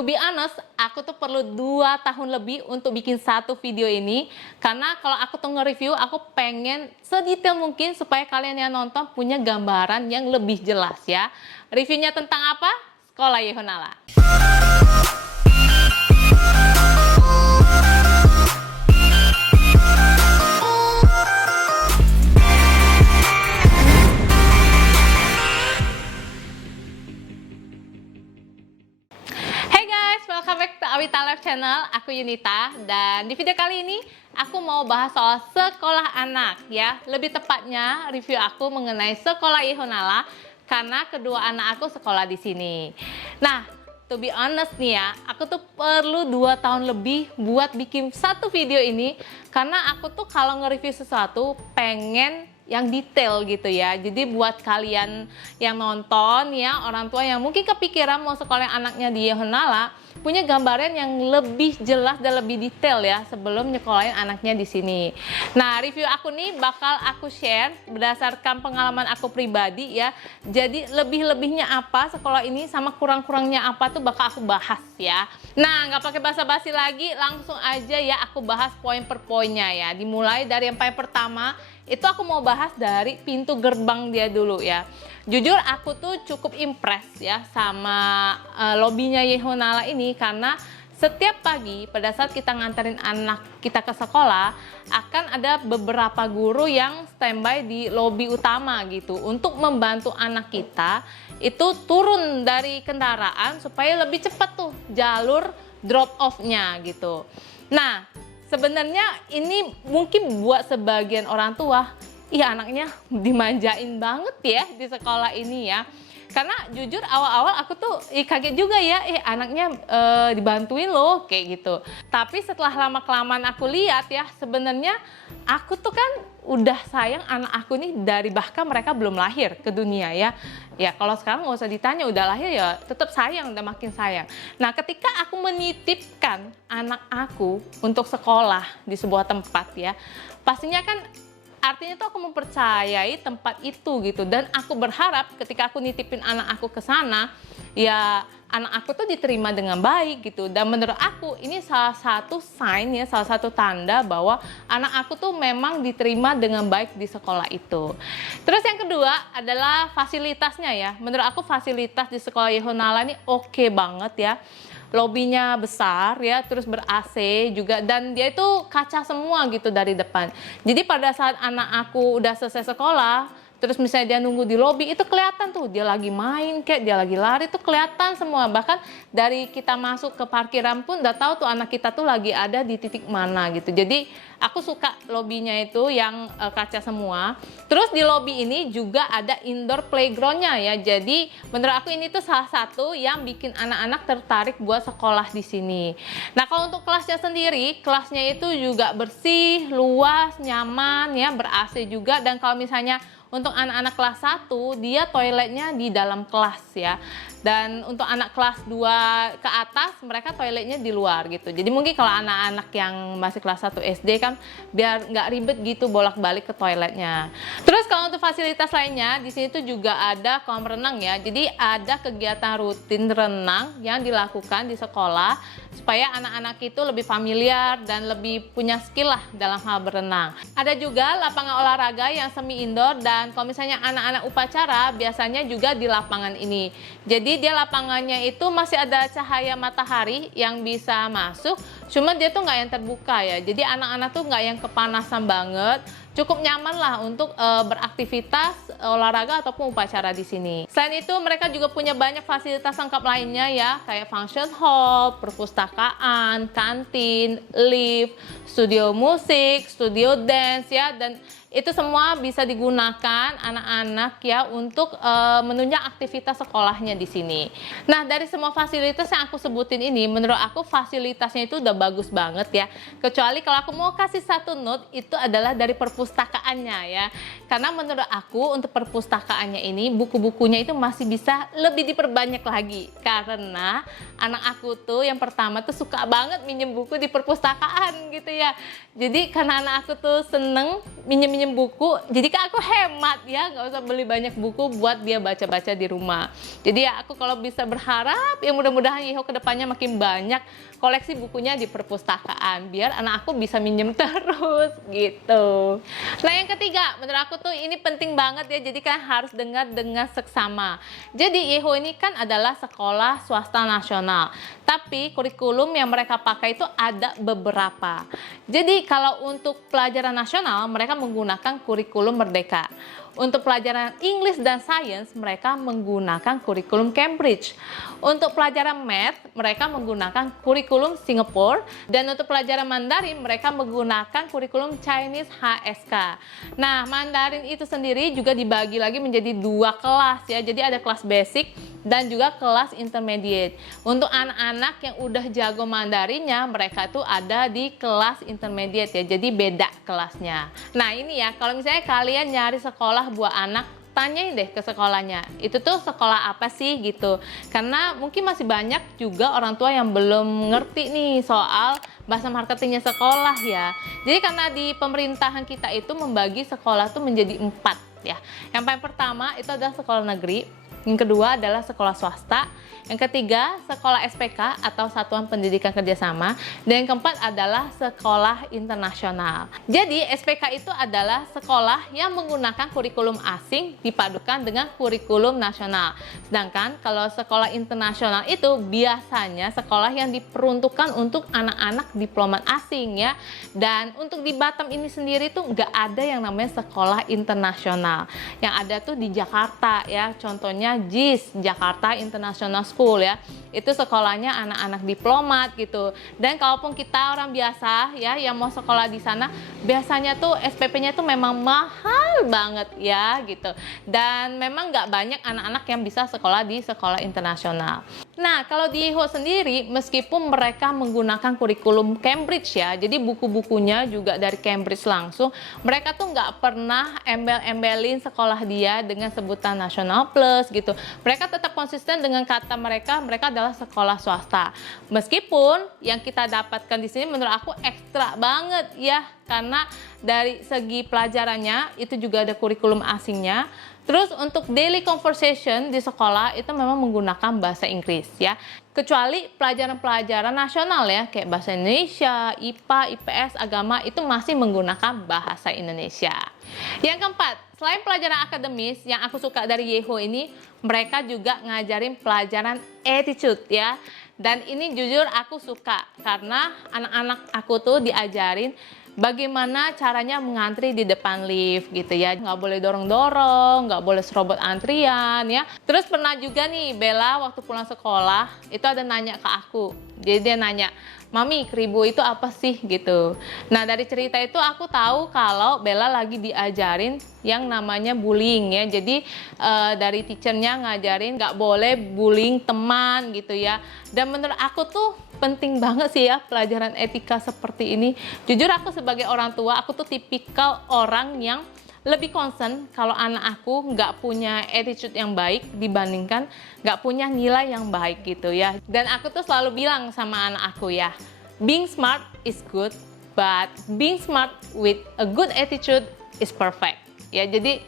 To be honest, aku tuh perlu 2 tahun lebih untuk bikin satu video ini. Karena kalau aku tuh nge-review, aku pengen sedetail mungkin supaya kalian yang nonton punya gambaran yang lebih jelas ya. Reviewnya tentang apa? Sekolah Yehonala. Welcome back to Awita Life Channel, aku Yunita, dan di video kali ini aku mau bahas soal sekolah anak ya. Lebih tepatnya review aku mengenai sekolah Yehonala karena kedua anak aku sekolah di sini. Nah, to be honest nih ya, aku tuh perlu 2 tahun lebih buat bikin satu video ini karena aku tuh kalau nge-review sesuatu pengen yang detail gitu ya. Jadi buat kalian yang nonton ya, orang tua yang mungkin kepikiran mau sekolah anaknya di Yehonala, punya gambaran yang lebih jelas dan lebih detail ya sebelum nyekolahin anaknya di sini. Nah, review aku nih bakal aku share berdasarkan pengalaman aku pribadi ya. Jadi lebih-lebihnya apa sekolah ini sama kurang-kurangnya apa tuh bakal aku bahas ya. Nah, nggak pakai basa-basi lagi, langsung aja ya aku bahas poin per poinnya ya. Dimulai dari yang paling pertama, itu aku mau bahas dari pintu gerbang dia dulu ya. Jujur aku tuh cukup impress ya sama lobbynya Yehonala ini karena setiap pagi pada saat kita nganterin anak kita ke sekolah akan ada beberapa guru yang standby di lobi utama gitu untuk membantu anak kita itu turun dari kendaraan supaya lebih cepat tuh jalur drop off-nya gitu. Nah, sebenarnya ini mungkin buat sebagian orang tua, iya anaknya dimanjain banget ya di sekolah ini ya. Karena jujur awal-awal aku tuh kaget juga ya, anaknya dibantuin loh kayak gitu. Tapi setelah lama-kelamaan aku lihat ya, sebenarnya aku tuh kan udah sayang anak aku nih dari bahkan mereka belum lahir ke dunia ya. Ya kalau sekarang nggak usah ditanya, udah lahir ya tetap sayang, udah makin sayang. Nah ketika aku menitipkan anak aku untuk sekolah di sebuah tempat ya, pastinya kan artinya tuh aku mempercayai tempat itu gitu, dan aku berharap ketika aku nitipin anak aku ke sana ya anak aku tuh diterima dengan baik gitu. Dan menurut aku ini salah satu sign ya, salah satu tanda bahwa anak aku tuh memang diterima dengan baik di sekolah itu. Terus yang kedua adalah fasilitasnya ya. Menurut aku fasilitas di sekolah Yehonala ini oke banget ya. Lobinya besar ya, terus ber-AC juga, dan dia itu kaca semua gitu dari depan. Jadi pada saat anak aku udah selesai sekolah, terus misalnya dia nunggu di lobi, itu kelihatan tuh dia lagi main kayak dia lagi lari, tuh kelihatan semua. Bahkan dari kita masuk ke parkiran pun udah tahu tuh anak kita tuh lagi ada di titik mana gitu. Jadi aku suka lobinya itu yang kaca semua. Terus di lobi ini juga ada indoor playgroundnya ya. Jadi menurut aku ini tuh salah satu yang bikin anak-anak tertarik buat sekolah di sini. Nah kalau untuk kelasnya sendiri, kelasnya itu juga bersih, luas, nyaman ya, ber-AC juga. Dan kalau misalnya untuk anak-anak kelas 1, dia toiletnya di dalam kelas ya. Dan untuk anak kelas 2 ke atas, mereka toiletnya di luar gitu. Jadi mungkin kalau anak-anak yang masih kelas 1 SD kan, biar nggak ribet gitu bolak-balik ke toiletnya. Terus kalau untuk fasilitas lainnya, di sini tuh juga ada kolam renang ya. Jadi ada kegiatan rutin renang yang dilakukan di sekolah, supaya anak-anak itu lebih familiar dan lebih punya skill lah dalam hal berenang. Ada juga lapangan olahraga yang semi indoor, dan kalau misalnya anak-anak upacara biasanya juga di lapangan ini. Jadi dia lapangannya itu masih ada cahaya matahari yang bisa masuk, cuma dia tuh nggak yang terbuka ya. Jadi anak-anak tuh nggak yang kepanasan banget, cukup nyaman lah untuk beraktivitas olahraga ataupun upacara di sini. Selain itu mereka juga punya banyak fasilitas lengkap lainnya ya, kayak function hall, perpustakaan, kantin, lift, studio musik, studio dance ya, dan itu semua bisa digunakan anak-anak ya untuk menunjang aktivitas sekolahnya di sini. Nah, dari semua fasilitas yang aku sebutin ini, menurut aku fasilitasnya itu udah bagus banget ya. Kecuali kalau aku mau kasih satu note, itu adalah dari perpustakaannya ya. Karena menurut aku untuk perpustakaannya ini, buku-bukunya itu masih bisa lebih diperbanyak lagi. Karena anak aku tuh yang pertama tuh suka banget minjem buku di perpustakaan gitu ya. Jadi karena anak aku tuh seneng minjem minjem buku, jadi kan aku hemat ya, nggak usah beli banyak buku buat dia baca-baca di rumah. Jadi ya aku kalau bisa berharap ya mudah-mudahan Yeho kedepannya makin banyak koleksi bukunya di perpustakaan biar anak aku bisa minjem terus gitu. Nah yang ketiga, menurut aku tuh ini penting banget ya, jadi kan harus dengar dengan seksama. Jadi Yeho ini kan adalah sekolah swasta nasional, tapi kurikulum yang mereka pakai itu ada beberapa. Jadi kalau untuk pelajaran nasional mereka menggunakan kurikulum Merdeka. Untuk pelajaran English dan Science mereka menggunakan kurikulum Cambridge. Untuk pelajaran Math mereka menggunakan kurikulum Singapura, dan untuk pelajaran Mandarin mereka menggunakan kurikulum Chinese HSK. Nah, Mandarin itu sendiri juga dibagi lagi menjadi 2 kelas ya. Jadi ada kelas basic dan juga kelas intermediate. Untuk anak-anak yang udah jago Mandarinnya, mereka tuh ada di kelas intermediate ya, jadi beda kelasnya. Nah ini ya, kalau misalnya kalian nyari sekolah buat anak, tanyain deh ke sekolahnya, itu tuh sekolah apa sih gitu. Karena mungkin masih banyak juga orang tua yang belum ngerti nih soal bahasa marketingnya sekolah ya. Jadi karena di pemerintahan kita itu membagi sekolah tuh menjadi 4 ya. Yang paling pertama itu adalah sekolah negeri, yang kedua adalah sekolah swasta, yang ketiga sekolah SPK atau Satuan Pendidikan Kerjasama, dan yang keempat adalah sekolah internasional. Jadi SPK itu adalah sekolah yang menggunakan kurikulum asing dipadukan dengan kurikulum nasional. Sedangkan kalau sekolah internasional itu biasanya sekolah yang diperuntukkan untuk anak-anak diplomat asing ya. Dan untuk di Batam ini sendiri tuh nggak ada yang namanya sekolah internasional. Yang ada tuh di Jakarta ya, contohnya JIS, Jakarta International School ya, itu sekolahnya anak-anak diplomat gitu. Dan kalaupun kita orang biasa ya yang mau sekolah di sana, biasanya tuh SPP-nya tuh memang mahal banget ya gitu. Dan memang nggak banyak anak-anak yang bisa sekolah di sekolah internasional. Nah kalau di Yeho sendiri, meskipun mereka menggunakan kurikulum Cambridge ya, jadi buku-bukunya juga dari Cambridge langsung, mereka tuh nggak pernah embel-embelin sekolah dia dengan sebutan National Plus gitu. Mereka tetap konsisten dengan kata mereka adalah sekolah swasta. Meskipun yang kita dapatkan di sini menurut aku ekstra banget ya, karena dari segi pelajarannya itu juga ada kurikulum asingnya. Terus untuk daily conversation di sekolah itu memang menggunakan bahasa Inggris ya. Kecuali pelajaran-pelajaran nasional ya, kayak bahasa Indonesia, IPA, IPS, agama itu masih menggunakan bahasa Indonesia. Yang keempat, selain pelajaran akademis, yang aku suka dari Yeho ini, mereka juga ngajarin pelajaran attitude ya. Dan ini jujur aku suka, karena anak-anak aku tuh diajarin bagaimana caranya mengantri di depan lift gitu ya. Nggak boleh dorong-dorong, nggak boleh serobot antrian ya. Terus pernah juga nih Bella waktu pulang sekolah itu ada nanya ke aku. Jadi dia nanya, "Mami, kribo itu apa sih?" gitu. Nah dari cerita itu aku tahu kalau Bella lagi diajarin yang namanya bullying ya. Jadi dari teachernya ngajarin nggak boleh bullying teman gitu ya. Dan menurut aku tuh penting banget sih ya pelajaran etika seperti ini. Jujur aku sebagai orang tua, aku tuh tipikal orang yang lebih concern kalau anak aku nggak punya attitude yang baik dibandingkan nggak punya nilai yang baik gitu ya. Dan aku tuh selalu bilang sama anak aku ya, being smart is good, but being smart with a good attitude is perfect. Ya, jadi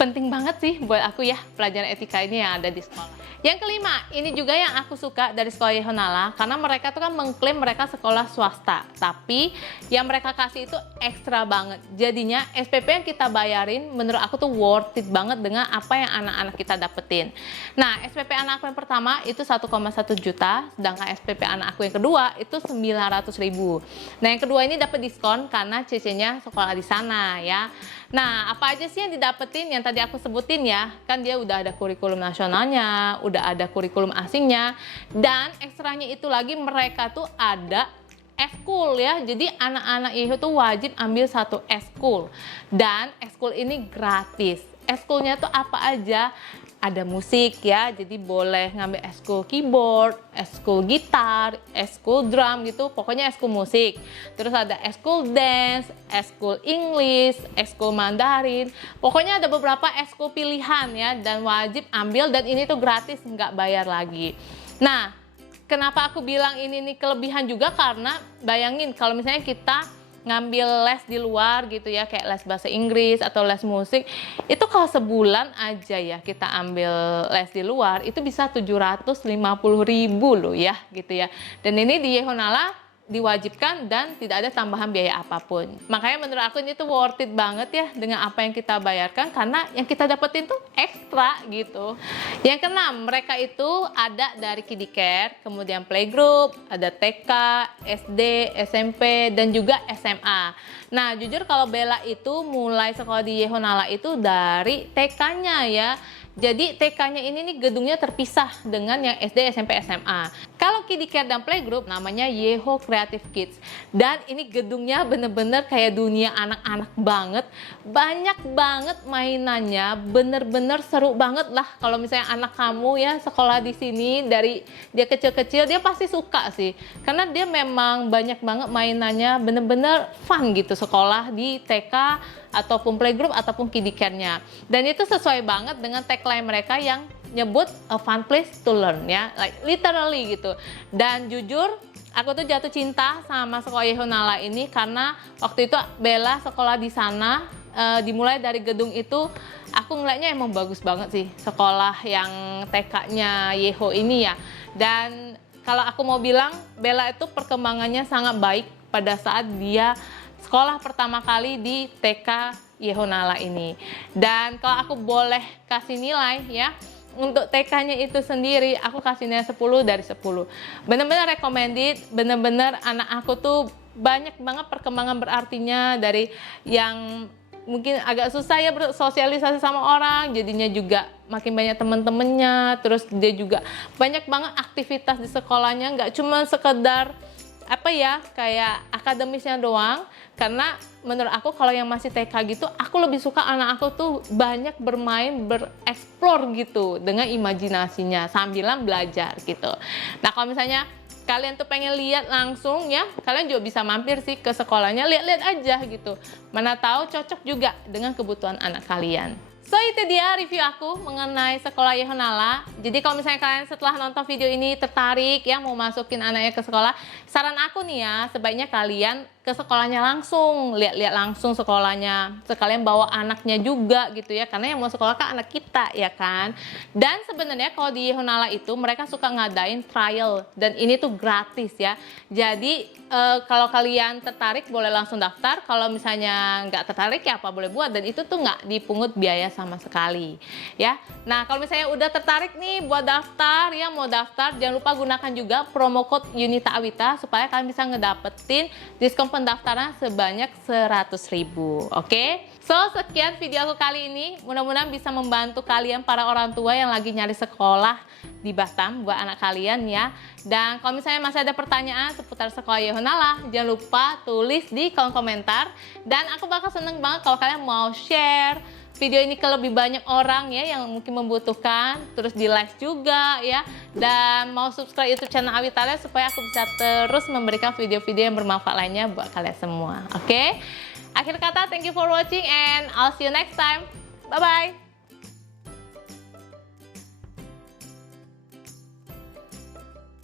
penting banget sih buat aku ya pelajaran etika ini yang ada di sekolah. Yang kelima, ini juga yang aku suka dari sekolah Yehonala, karena mereka tuh kan mengklaim mereka sekolah swasta, tapi yang mereka kasih itu ekstra banget. Jadinya SPP yang kita bayarin menurut aku tuh worth it banget dengan apa yang anak-anak kita dapetin. Nah, SPP anak aku yang pertama itu 1,1 juta, sedangkan SPP anak aku yang kedua itu 900.000. Nah, yang kedua ini dapat diskon karena CC-nya sekolah di sana ya. Nah, apa aja sih yang didapetin yang tadi aku sebutin ya? Kan dia udah ada kurikulum nasionalnya, udah ada kurikulum asingnya, dan ekstranya itu lagi mereka tuh ada eskul ya. Jadi anak-anak Yeho tuh wajib ambil satu eskul, dan eskul ini gratis. Eskulnya tuh apa aja? Ada musik ya, jadi boleh ngambil eskul keyboard, eskul gitar, eskul drum gitu, pokoknya eskul musik. Terus ada eskul dance, eskul English, eskul Mandarin, pokoknya ada beberapa eskul pilihan ya, dan wajib ambil, dan ini tuh gratis, nggak bayar lagi. Nah, kenapa aku bilang ini nih kelebihan juga, karena bayangin kalau misalnya kita ngambil les di luar gitu ya, kayak les bahasa Inggris atau les musik, itu kalau sebulan aja ya kita ambil les di luar, itu bisa 750.000 loh ya gitu ya. Dan ini di Yehonala diwajibkan dan tidak ada tambahan biaya apapun. Makanya menurut aku ini tuh worth it banget ya dengan apa yang kita bayarkan, karena yang kita dapetin tuh ekstra gitu. Yang keenam, mereka itu ada dari kiddie care, kemudian playgroup, ada TK, SD, SMP, dan juga SMA. Nah jujur kalau Bella itu mulai sekolah di Yehonala itu dari TK-nya ya. Jadi TK-nya ini nih gedungnya terpisah dengan yang SD, SMP, SMA. Kalau kiddie care dan playgroup namanya Yeho Creative Kids. Dan ini gedungnya bener-bener kayak dunia anak-anak banget. Banyak banget mainannya, bener-bener seru banget lah. Kalau misalnya anak kamu ya sekolah di sini dari dia kecil-kecil, dia pasti suka sih. Karena dia memang banyak banget mainannya, bener-bener fun gitu sekolah di TK ataupun playgroup ataupun kiddie care-nya. Dan itu sesuai banget dengan tagline mereka yang nyebut a fun place to learn ya, like literally gitu. Dan jujur aku tuh jatuh cinta sama sekolah Yehonala ini karena waktu itu Bella sekolah di sana, dimulai dari gedung itu aku ngeliatnya emang bagus banget sih sekolah yang TK-nya Yeho ini ya. Dan kalau aku mau bilang Bella itu perkembangannya sangat baik pada saat dia sekolah pertama kali di TK Yehonala ini. Dan kalau aku boleh kasih nilai ya, untuk TK-nya itu sendiri aku kasih nilai 10 dari 10. Bener-bener recommended, bener-bener anak aku tuh banyak banget perkembangan berartinya, dari yang mungkin agak susah ya bersosialisasi sama orang, jadinya juga makin banyak temen-temennya. Terus dia juga banyak banget aktivitas di sekolahnya, nggak cuma sekedar apa ya kayak akademisnya doang. Karena menurut aku kalau yang masih TK gitu, aku lebih suka anak aku tuh banyak bermain, bereksplor gitu dengan imajinasinya sambilan belajar gitu. Nah kalau misalnya kalian tuh pengen lihat langsung ya, kalian juga bisa mampir sih ke sekolahnya, lihat-lihat aja gitu. Mana tahu cocok juga dengan kebutuhan anak kalian. So itu dia review aku mengenai sekolah Yehonala. Jadi kalau misalnya kalian setelah nonton video ini tertarik ya mau masukin anaknya ke sekolah, saran aku nih ya, sebaiknya kalian ke sekolahnya langsung, lihat-lihat langsung sekolahnya, sekalian bawa anaknya juga gitu ya, karena yang mau sekolah kan anak kita ya kan. Dan sebenarnya kalau di Yehonala itu mereka suka ngadain trial dan ini tuh gratis ya. Jadi kalau kalian tertarik boleh langsung daftar, kalau misalnya nggak tertarik ya apa boleh buat, dan itu tuh nggak dipungut biaya sama sekali ya. Nah kalau misalnya udah tertarik nih buat daftar ya, mau daftar jangan lupa gunakan juga promo code Yunita Awita supaya kalian bisa ngedapetin diskon pendaftaran sebanyak 100.000. Oke? So sekian video aku kali ini, mudah-mudahan bisa membantu kalian para orang tua yang lagi nyari sekolah di Batam buat anak kalian ya. Dan kalau misalnya masih ada pertanyaan seputar sekolah Yehonala, jangan lupa tulis di kolom komentar. Dan aku bakal seneng banget kalau kalian mau share video ini ke lebih banyak orang ya yang mungkin membutuhkan, terus di like juga ya, dan mau subscribe YouTube channel Awitalia supaya aku bisa terus memberikan video-video yang bermanfaat lainnya buat kalian semua. Oke? Akhir kata, thank you for watching and I'll see you next time. Bye bye.